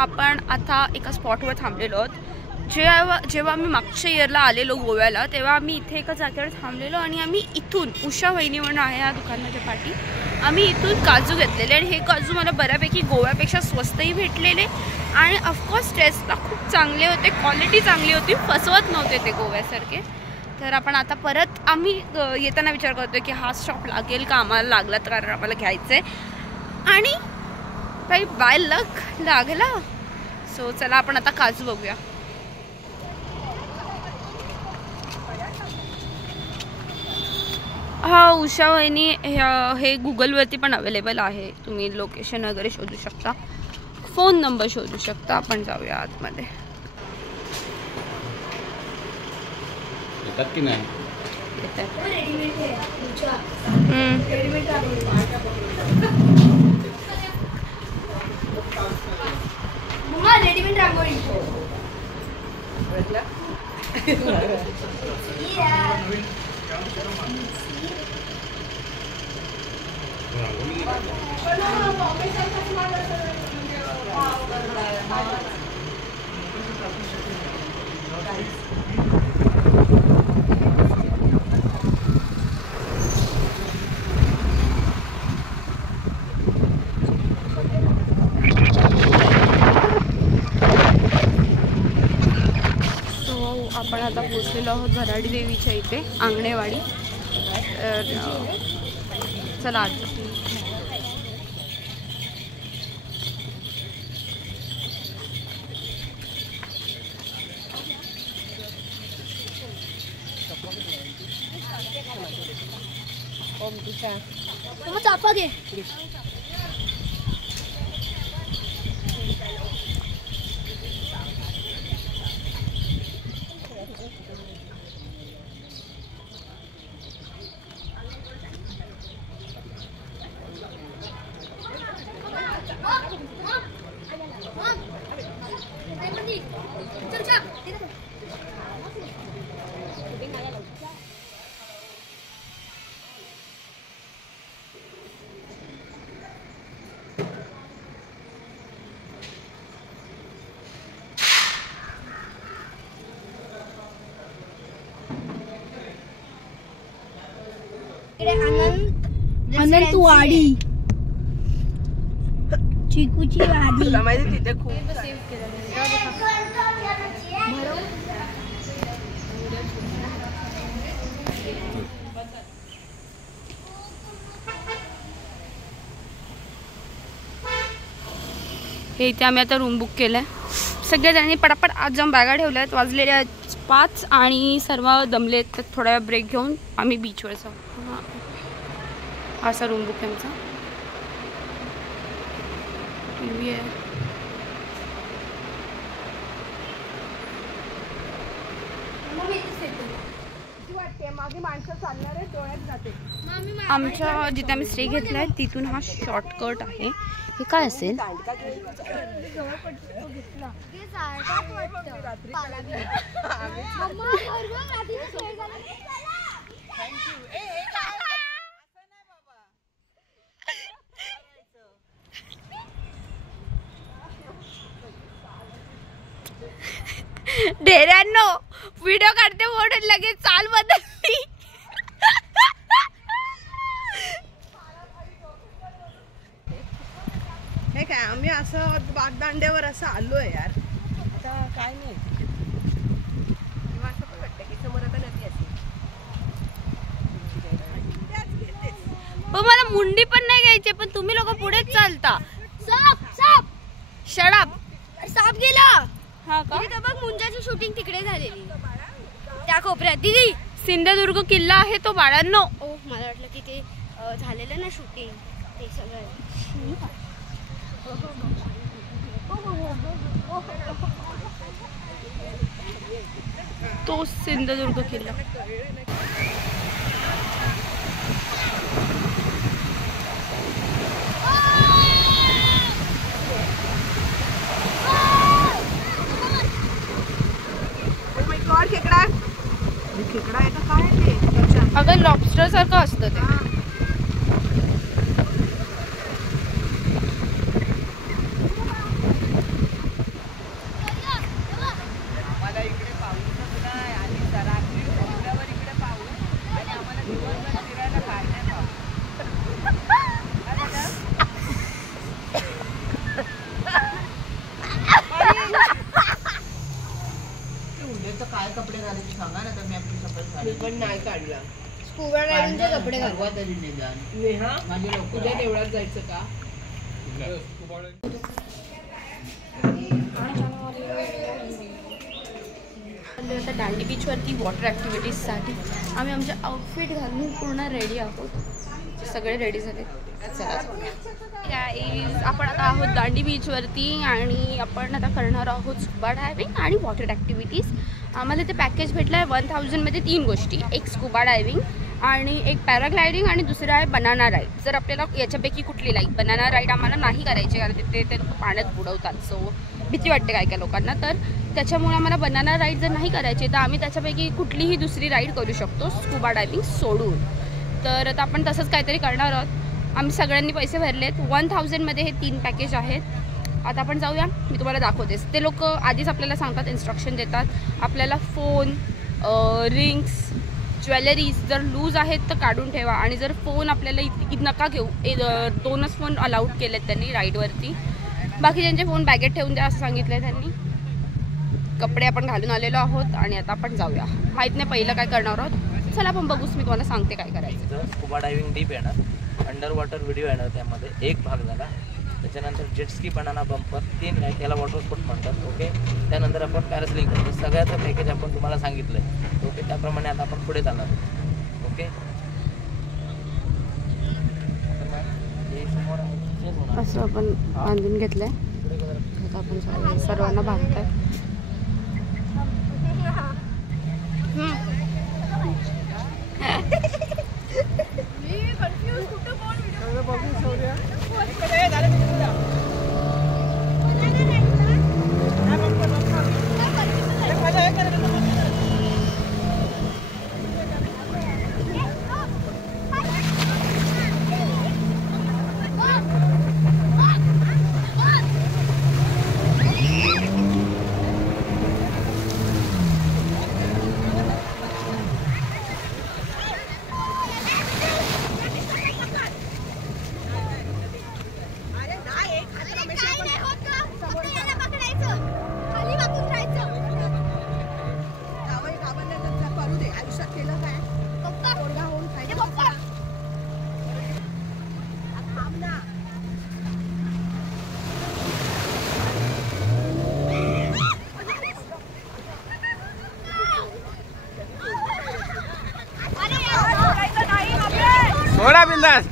आपण आता एका स्पॉटवर थांबलेलो आहोत. जेव्हा आम्ही मागच्या इयरला आलेलो गोव्याला तेव्हा आम्ही इथे एका जागेवर थांबलेलो आणि आम्ही इथून उषा वहिनी म्हणून आहे या दुकानाच्या पाठी, आम्ही इथून काजू घेतलेले आणि हे काजू मला बऱ्यापैकी गोव्यापेक्षा स्वस्तही भेटलेले आणि ऑफकोर्स टेस्टला खूप चांगले होते, क्वालिटी चांगली होती, फसवत नव्हते ते गोव्यासारखे. तर आपण आता परत आम्ही येताना विचार करतोय की हा स्टॉप लागेल का आम्हाला, लागला तर कारण आम्हाला घ्यायचं आहे आणि भाई बाय लक लागला. सो चला आपण आता काजू बघूया. हा उषा वहिनी हे गुगलवरती पण अवेलेबल आहे, तुम्ही लोकेशन वगैरे शोधू शकता, फोन नंबर शोधू शकता. आपण जाऊया आतमध्ये. येतात की नाही? रेडीमेड रांगोळी आपण आता पोचलेलो आहोत भराडी देवीच्या इथे, आंगणेवाडी. तर चला आज चापा घे. अनंतवाडी, चिकूची वाडी. तुला माहिती तिथे खूप हे इथे आम्ही आता रूम बुक केलंय. सगळ्या जणांनी पटापट आज जाऊन बॅगा ठेवल्यात. वाजलेल्या 5 आणि सर्व दमलेत. तर थोडा वेळ ब्रेक घेऊन आम्ही बीचवर जाऊ. असा रूम बुक आहे आमचा. टीव्ही आहे. मागे माणसं चालणार आहे, डोळ्यात जाते. आमच्या जिथे आम्ही स्टे घेतलाय तिथून हा शॉर्टकट आहे. हे काय असेल? ढेऱ्यांनो व्हिडिओ काढते म्हणून लगेच चाल बदलली. हे काय आम्ही असं बागदांड्यावर असं आलोय यार. आता काय नाही असं पण वाटतं की समोर आता नदी असेल. मला मुंडी पण नाही घ्यायची, पण तुम्ही लोक पुढेच चालता. साप साप शडाप साप गेला. हा का? बघ मुंजाची शूटिंग तिकडे झालेली त्या कोपऱ्यात. दीदी सिंधुदुर्ग किल्ला आहे तो बाळांनो. ओ मला वाटलं की ते झालेलं ना शूटिंग ते सगळं. तो सिंधुदुर्ग किल्ला. खेकडा आहे का काय ते? अगं लॉबस्टर सारखं असतं ते. तर काय कपडे घालायचे सांगा ना, तर मी आपली शपथ घालेन. पण नाही काढला. स्कूबा डायव्हिंगचे कपडे घाल. परवा तरी निदान. नेहा माझे लवकर उद्या देवळात जायचं का? आता दांडी बीचवरती वॉटर ॲक्टिव्हिटीजसाठी आम्ही आमचे आउटफिट घालून पूर्ण रेडी आहोत. सगळे रेडी झाले. चला गाईज, आपण आता आहोत दांडी बीचवरती आणि आपण आता करणार आहोत स्कुबा डायव्हिंग आणि वॉटर ॲक्टिव्हिटीज. आम्हाला ते पॅकेज भेटलं आहे 1000मध्ये 3 गोष्टी. एक स्कुबा डायव्हिंग आणि एक पॅराग्लायडिंग आणि दुसरं आहे बनाना राईड. जर आपल्याला याच्यापैकी कुठली लाईक बनाना राईड आम्हाला नाही करायची कारण ते लोक पाण्यात बुडवतात, सो भीती वाटते काय काय लोकांना. तर त्याच्यामुळे आम्हाला बनाना राईड जर नाही करायची तर आम्ही त्याच्यापैकी कुठलीही दुसरी राईड करू शकतो स्कुबा डायव्हिंग सोडून. तर आता आपण तसंच काहीतरी करणार आहोत. आम्ही सगळ्यांनी पैसे भरलेत. 1000मध्ये हे 3 पॅकेज आहेत. आता आपण जाऊया, मी तुम्हाला दाखवतेस. ते लोक आधीच आपल्याला सांगतात, इन्स्ट्रक्शन देतात. आपल्याला फोन, रिंग्स, ज्वेलरीज जर लूज आहेत तर काढून ठेवा आणि जर फोन आपल्याला नका घेऊ. 2च फोन अलाउड केलेत त्यांनी राईडवरती. बाकी ज्यांचे फोन बॅगेत ठेवून द्या असं सांगितलं आहे त्यांनी. कपडे आपण घालून आलेलो आहोत आणि आता आपण जाऊया. माहीत नाही पहिलं काय करणार आहोत. चला आपण बघूच, मी तुम्हाला सांगते काय करायचं. स्कुबा डायव्हिंग डीप येणार, अंडर वॉटर व्हिडिओ येणार. त्यामध्ये एक भाग झाला. त्याच्यानंतर जेटस्की, बनाना बंपर, 3 आहे. त्याला वॉटर स्पोर्ट म्हणतात. ओके. त्यानंतर आपण पॅरासेलिंग करतो. सगळ्याचं पॅकेज आपण तुम्हाला सांगितलं आहे. ओके. त्याप्रमाणे आता आपण पुढे जाणार आहोत. ओके. असं आपण बांधून घेतलंय. आता आपण सर्वांना बांधतोय. थोड़ा बिंदास.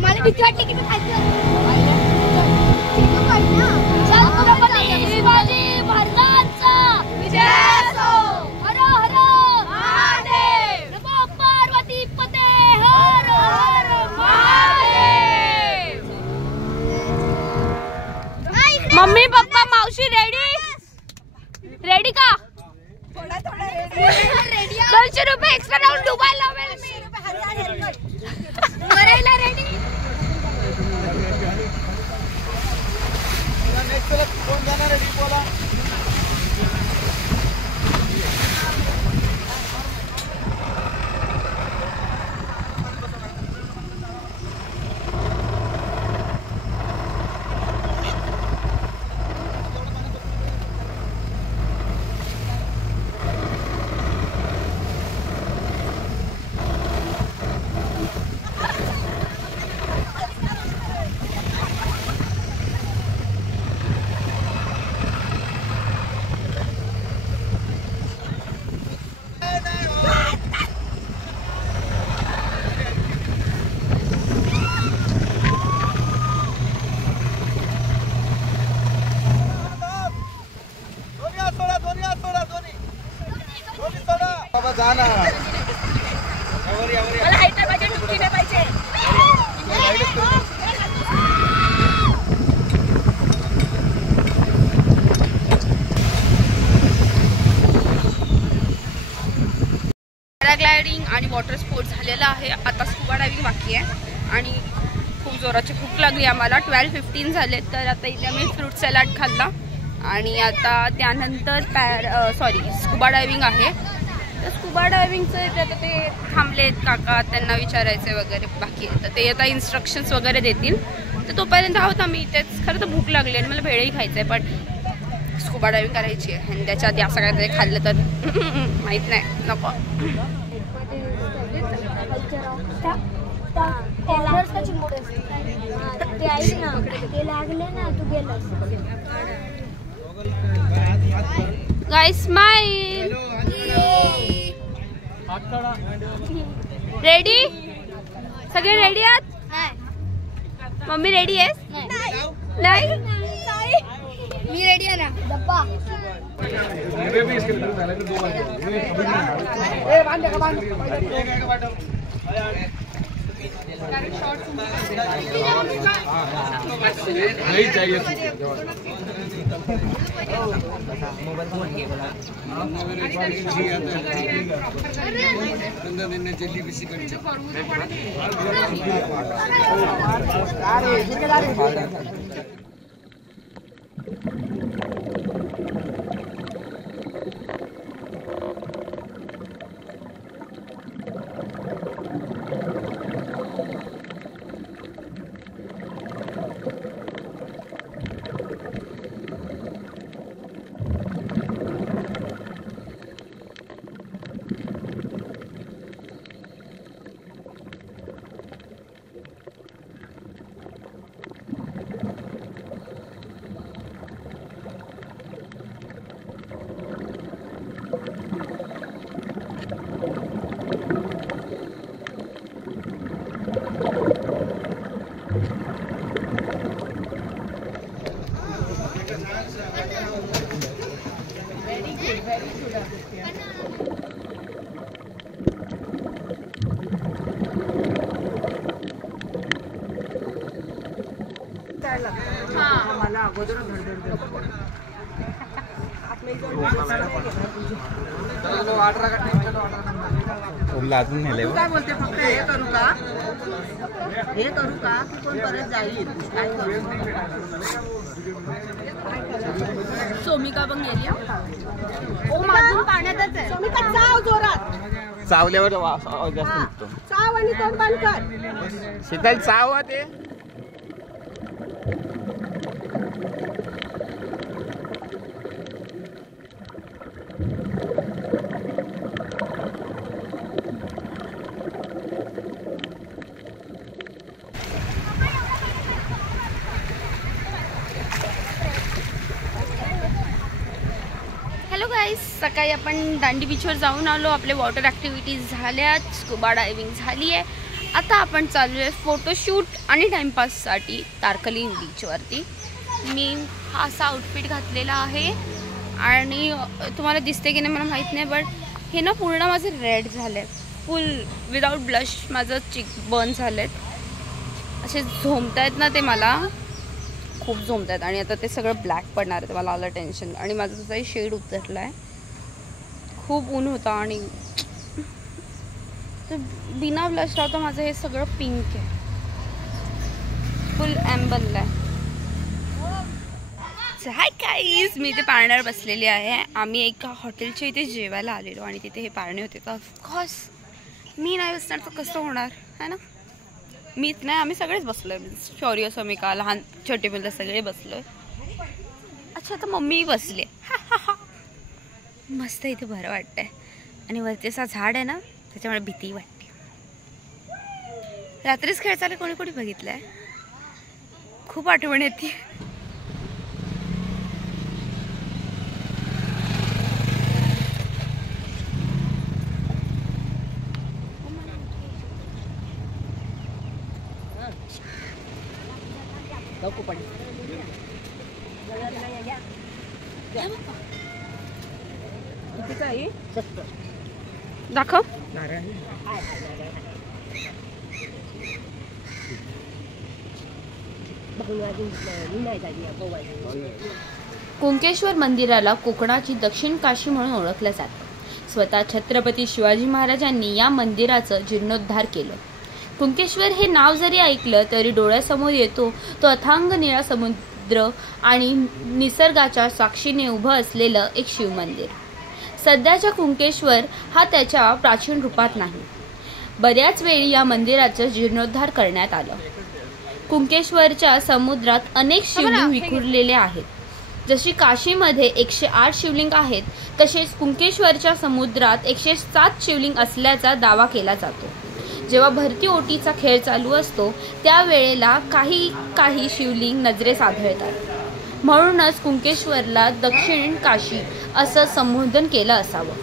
मला भीती वाटते की मम्मी पप्पा मावशी रेडी रेडी का? 200 रुपये एक्स्ट्रा राहून डुबायला लावेल मी. मरायला रेडी. जाना मला हैदराबादच्या टुकीने पाहिजे. रायडिंग आणि वॉटर स्पोर्ट्स झालेला आहे. आता स्कुबा डायव्हिंग बाकी आहे आणि खूप जोराची भूक लागली आम्हाला. 12:15 झाले. तर आता इथे आम्ही फ्रूट सॅलड खाल्ला आणि आता त्यानंतर स्कुबा डायव्हिंग आहे. तर स्कुबा डायव्हिंगचं इथे आता ते थांबलेत काका, त्यांना विचारायचे वगैरे बाकी आहे. तर ते आता इन्स्ट्रक्शन्स वगैरे देतील. तर तोपर्यंत आहोत आम्ही इथेच. खरं तर भूक लागली आणि मला भेळही खायचं आहे, पण स्कुबा डायव्हिंग करायची आहे आणि त्याच्या आधी असं काय तरी खाल्लं तर माहीत नाही, नको. Guys smile. रेडी? सगळे रेडी आहात? मम्मी रेडी आहेस? नाही. मी रेडी आहे ना. डब्बा नहीं चाहिए जल्दी बिसी लाजून नेले. काय बोलते? फक्त हे करू का, हे करू का की कोण परत जाईल? काय करू? सोमिका पण गेली. ओ माझून पाण्यातच आहे. सोमिका चाव जोरात. चावल्यावर जास्त निघतो. चाव आणि तोंड बंद कर. शीतल चाव ते. हॅलो गाईस, सकाळी आपण दांडी बीचवर जाऊन आलो. आपले वॉटर ॲक्टिव्हिटीज झाल्यात, स्कुबा डायव्हिंग झाली आहे. आता आपण चाललो आहे फोटोशूट आणि टाईमपाससाठी तारकर्ली बीचवरती. मी हा असा आउटफिट घातलेला आहे आणि तुम्हाला दिसते की नाही मला माहीत नाही, बट हे ना पूर्ण माझं रेड झालं आहे. फुल विदाऊट ब्लश माझं चिक बर्न झालं आहे. असे झोमत आहेत ना ते, मला खूप झोमत आहेत. आणि आता ते सगळं ब्लॅक पडणार आहे. मला आलं टेन्शन. आणि माझं तसाही शेड उतरला आहे. खूप ऊन होता आणि तर बिना ब्लश लावता माझं हे सगळं पिंक आहे, फुल ॲम्बल आहे. हाय गाईज, मी इथे पाळण्यावर बसलेली आहे. आम्ही एका हॉटेलच्या इथे जेवायला आलेलो आणि तिथे हे पाळणे होते. तर ऑफकोर्स मी नाही बसणार तर कसं होणार है ना. मीच नाही, आम्ही सगळेच बसलो आहे. शौर्य, समिका, लहान छोटे मुलं सगळे बसलो आहे. अच्छा, तर मम्मी बसली. मस्त इथे बरं वाटतं आहे. आणि वरती असा झाड आहे ना, त्याच्यामुळे भीती वाटते. रात्रीच खेळ चालू कोणी कोणी बघितलं आहे. खूप आठवण येते. दाखव. कुंकेश्वर मंदिराला कोकणाची दक्षिण काशी म्हणून ओळखलं जातं. स्वतः छत्रपती शिवाजी महाराजांनी या मंदिराचं जीर्णोद्धार केलं. कुणकेश्वर हे नाव जरी ऐकलं तरी डोळ्यासमोर येतो तो अथांग निळा समुद्र आणि निसर्गाच्या साक्षीने उभं असलेलं एक शिवमंदिर. सध्याच्या कुणकेश्वर हा त्याच्या प्राचीन रूपात नाही. बऱ्याच वेळी या मंदिराचं जीर्णोद्धार करण्यात आलं. कुणकेश्वरच्या समुद्रात अनेक शिवलिंग विखुरलेले आहेत. जशी काशीमध्ये 108 शिवलिंग आहेत तसेच कुणकेश्वरच्या समुद्रात 107 शिवलिंग असल्याचा दावा केला जातो. जेव्हा भरती ओटीचा खेळ चालू असतो त्यावेळेला काही शिवलिंग नजरेस आढळतात. म्हणूनच कुणकेश्वरला दक्षिण काशी असं संबोधन केलं असावं.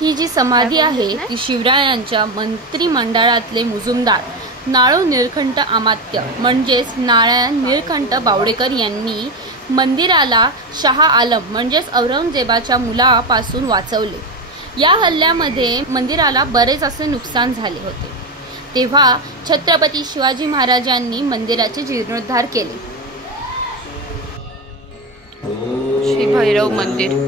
ही जी समाधी आहे ती शिवरायांच्या मंत्रिमंडळातले मुजुमदार नाळू निळकंठ अमात्य म्हणजेच नारायण निळकंठ बावडेकर यांनी मंदिराला शाह आलम म्हणजेच औरंगजेबाच्या मुलापासून वाचवले. या हल्ल्यामध्ये मंदिराला बरेच असे नुकसान झाले होते. तेव्हा छत्रपती शिवाजी महाराजांनी मंदिराचे जीर्णोद्धार केले. श्री भैरव मंदिर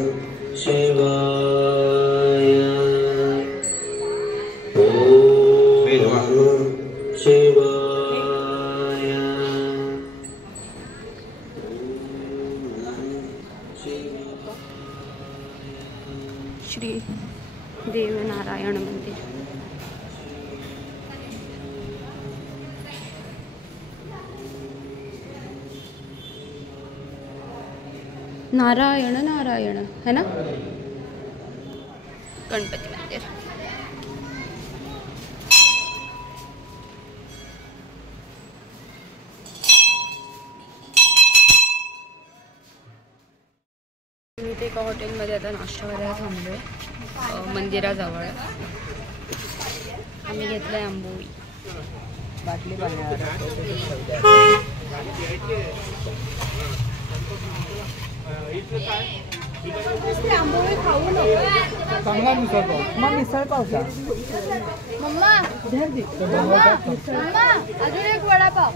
श्री देवनारायण मंदिर. नारायण नारायण है ना. गणपती मंदिर. मी ते एका हॉटेलमध्ये आता नाश्ता करायला थांबलोय मंदिराजवळ. आम्ही घेतलाय आंबोळी. बाटली आंबोळी खाऊ चांगला मिसळ पाव. मग मिसळ पावचा मम्मा अजून एक वडापाव.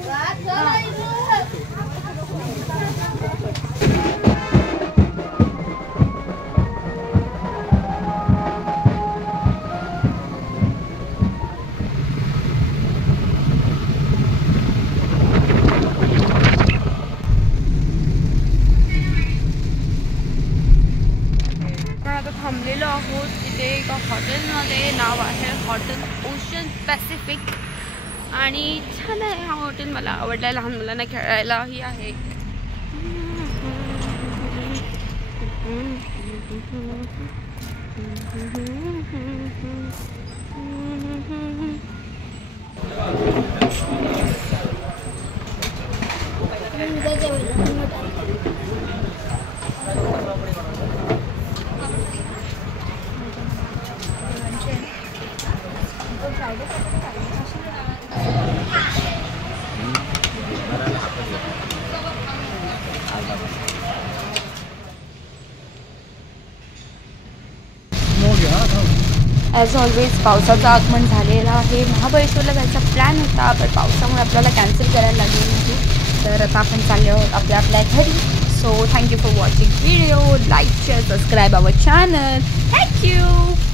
थांबलेलो आहोत तिथे एका हॉटेलमध्ये. नाव आहे हॉटेल ओशन पॅसिफिक आणि छान आहे हा हॉटेल. मला आवडला. लहान मुलांना खेळायलाही आहे. ॲज ऑलवेज पावसाचं आगमन झालेलं आहे. महाबळेश्वरला जायचा प्लॅन होता पण पावसामुळे आपल्याला कॅन्सल करायला लागली होती. तर आता आपण चालले आहोत आपल्या घरी. So thank you for watching video. Like share subscribe our channel. Thank you.